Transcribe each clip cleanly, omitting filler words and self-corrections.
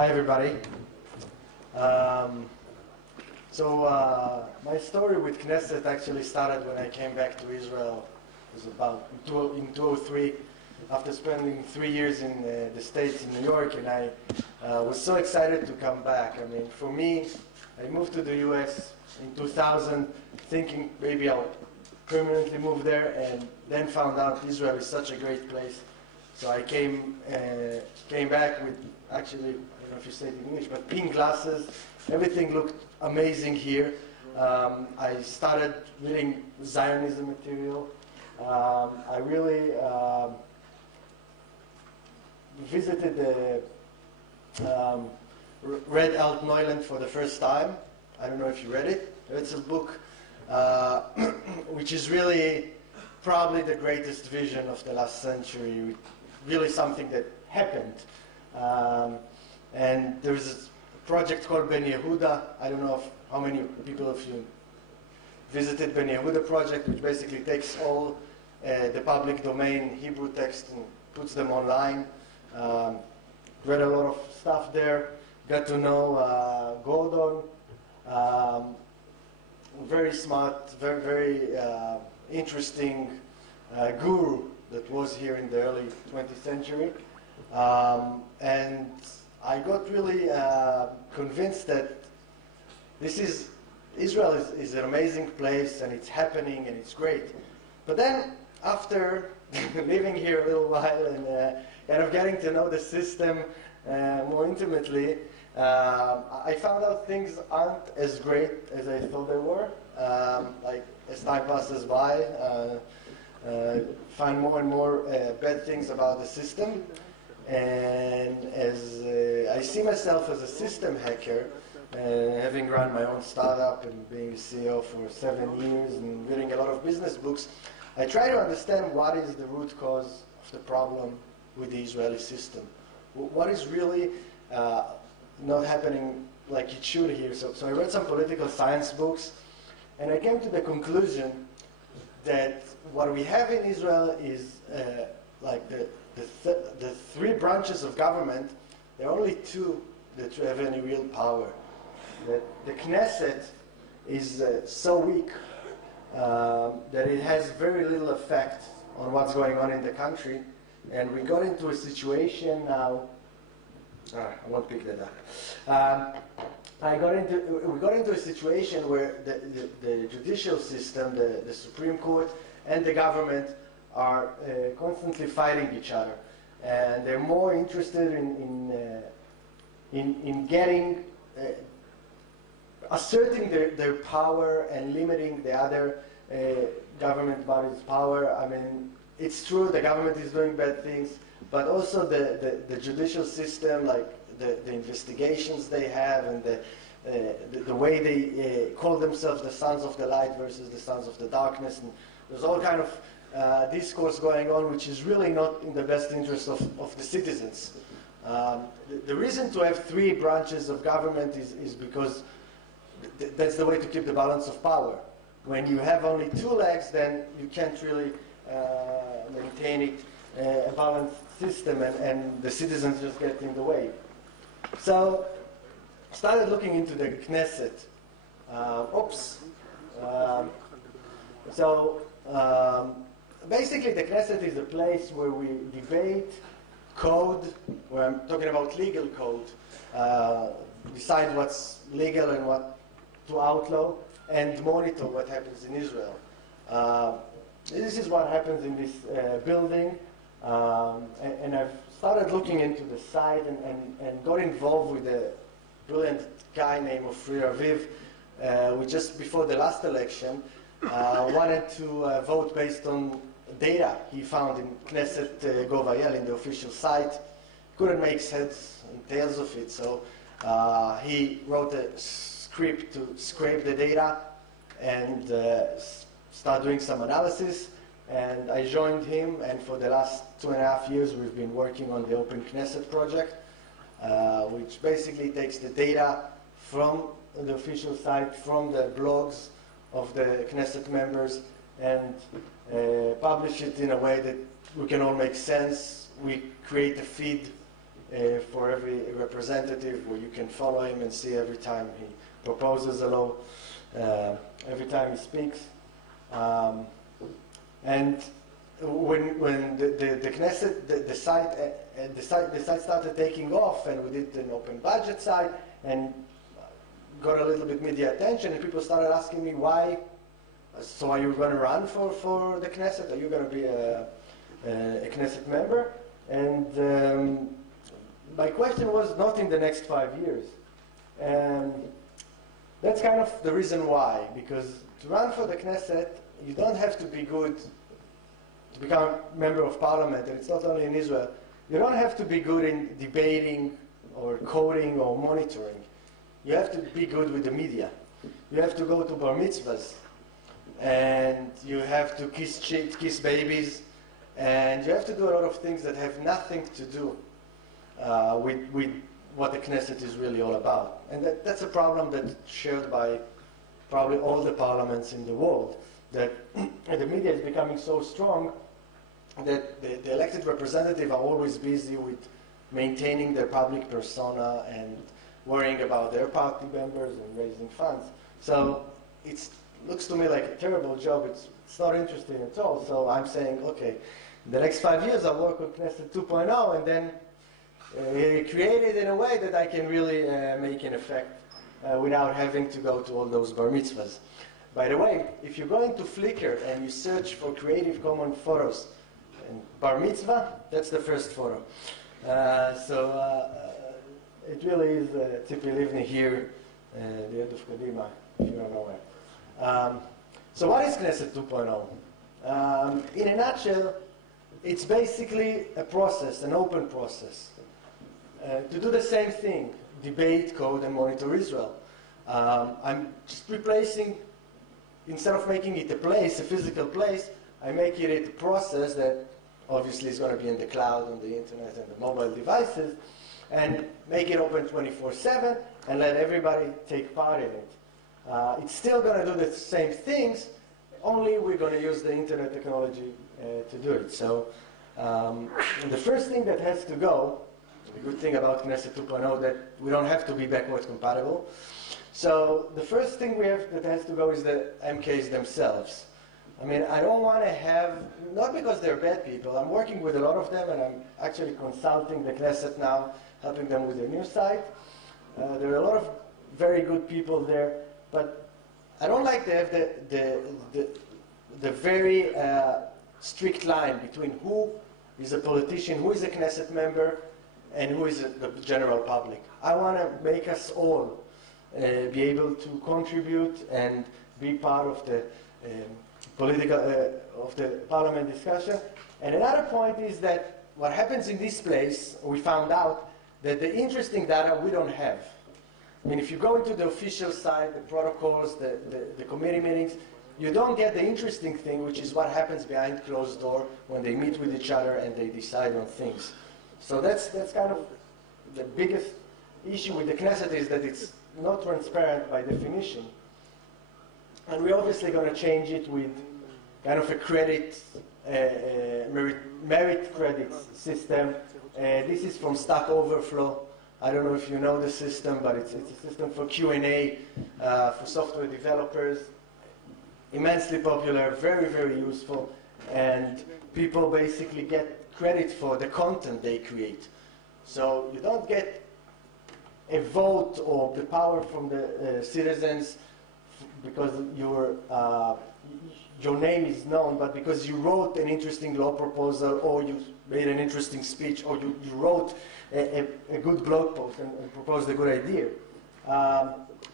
Hi, everybody. My story with Knesset actually started when I came back to Israel. It was about in 2003, after spending 3 years in the States, in New York, and I was so excited to come back. I mean, for me, I moved to the US in 2000, thinking maybe I'll permanently move there, and then found out Israel is such a great place. So I came back with, actually, I don't know if you say it in English, but pink glasses. Everything looked amazing here. I started reading Zionism material. I really visited read Alt Neuland for the first time. I don't know if you read it. It's a book which is really probably the greatest vision of the last century. Really something that happened. And there's a project called Ben Yehuda. I don't know how many people of you visited Ben Yehuda project, which basically takes all the public domain Hebrew text and puts them online. Read a lot of stuff there. Got to know Gordon. Very smart, very interesting guru that was here in the early 20th century. And I got really convinced that Israel is an amazing place, and it's happening, and it's great. But then, after living here a little while and kind of getting to know the system more intimately, I found out things aren't as great as I thought they were. Like, as time passes by, find more and more bad things about the system. And as I see myself as a system hacker, having run my own startup and being a CEO for 7 years and reading a lot of business books, I try to understand what is the root cause of the problem with the Israeli system. What is really not happening like it should here. So I read some political science books, and I came to the conclusion that what we have in Israel is like the three branches of government. There are only two that have any real power. The Knesset is so weak that it has very little effect on what's going on in the country, and we got into a situation now. I won't pick that up. We got into a situation where the judicial system, the Supreme Court, and the government are constantly fighting each other, and they're more interested in getting asserting their power and limiting the other government bodies' power. I mean, it's true the government is doing bad things, but also the judicial system, like the investigations they have, and the way they call themselves the sons of the light versus the sons of the darkness, and there's all kind of discourse going on which is really not in the best interest of the citizens. The reason to have three branches of government is because that's the way to keep the balance of power. When you have only two legs, then you can't really maintain a balanced system, and the citizens just get in the way. So started looking into the Knesset. Basically, the Knesset is a place where we debate code, where I'm talking about legal code, decide what's legal and what to outlaw, and monitor what happens in Israel. This is what happens in this building, and I've started looking into the site and got involved with a brilliant guy named Ofir Aviv, who just before the last election wanted to vote based on data he found in Knesset Gov.il, in the official site. Couldn't make heads and tails of it, so he wrote a script to scrape the data and start doing some analysis. And I joined him, and for the last 2.5 years we've been working on the Open Knesset project, which basically takes the data from the official site, from the blogs of the Knesset members, and publish it in a way that we can all make sense. We create a feed for every representative, where you can follow him and see every time he proposes a law, every time he speaks. And when the Knesset, the site started taking off, and we did an open budget site, and got a little bit media attention, and people started asking me why. So are you going to run for the Knesset? Are you going to be a Knesset member? And my question was not in the next 5 years. And that's kind of the reason why, because to run for the Knesset, you don't have to be good to become a member of parliament, and it's not only in Israel. You don't have to be good in debating or coding or monitoring. You have to be good with the media. You have to go to bar mitzvahs, and you have to kiss babies, and you have to do a lot of things that have nothing to do with what the Knesset is really all about. And that's a problem that's shared by probably all the parliaments in the world, that the media is becoming so strong that the elected representatives are always busy with maintaining their public persona and worrying about their party members and raising funds. So it looks to me like a terrible job. It's not interesting at all. So I'm saying, okay, in the next 5 years I'll work with Knesset 2.0 and then create it in a way that I can really make an effect without having to go to all those bar mitzvahs. By the way, if you go into Flickr and you search for Creative Commons photos, and bar mitzvah, that's the first photo. It really is Tzipi Livni here, the end of Kadima, if you don't know where. So what is Knesset 2.0? In a nutshell, it's basically a process, an open process, to do the same thing, debate, code, and monitor Israel. I'm just replacing, instead of making it a place, a physical place, I make it a process that obviously is going to be in the cloud, on the internet, and the mobile devices, and make it open 24/7 and let everybody take part in it. It's still going to do the same things, only we're going to use the internet technology to do it. So the first thing that has to go, the good thing about Knesset 2.0, that we don't have to be backwards compatible. So the first thing that has to go is the MKs themselves. I mean, I don't want to have, not because they're bad people, I'm working with a lot of them, and I'm actually consulting the Knesset now, helping them with their new site. There are a lot of very good people there, but I don't like to have the very strict line between who is a politician, who is a Knesset member, and who is the general public. I want to make us all be able to contribute and be part of the of the parliament discussion. And another point is that what happens in this place, we found out that the interesting data we don't have. I mean, if you go into the official side, the protocols, the committee meetings, you don't get the interesting thing, which is what happens behind closed door when they meet with each other and they decide on things. So that's kind of the biggest issue with the Knesset, is that it's not transparent by definition. And we're obviously going to change it with kind of a credit, merit credits system. This is from Stack Overflow. I don't know if you know the system, but it's a system for Q&A for software developers. Immensely popular, very, very useful. And people basically get credit for the content they create. So you don't get a vote or the power from the citizens because your name is known, but because you wrote an interesting law proposal, or you made an interesting speech, or you wrote a good blog post and proposed a good idea.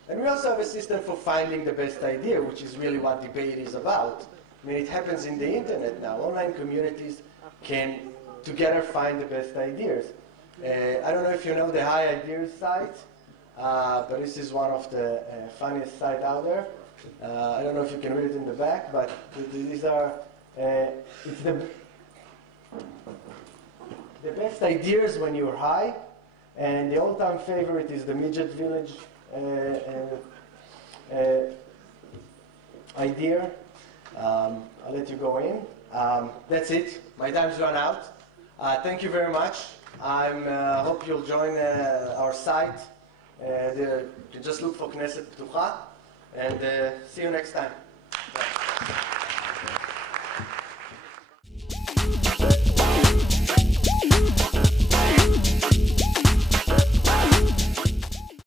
And we also have a system for finding the best idea, which is really what debate is about. I mean, it happens in the internet now. Online communities can together find the best ideas. I don't know if you know the High Ideas site, but this is one of the funniest sites out there. I don't know if you can read it in the back, but these are it's the best ideas when you're high, and the all-time favorite is the Midget Village idea. I'll let you go in. That's it. My time's run out. Thank you very much. I hope you'll join our site. You can just look for Knesset Ptucha, and see you next time.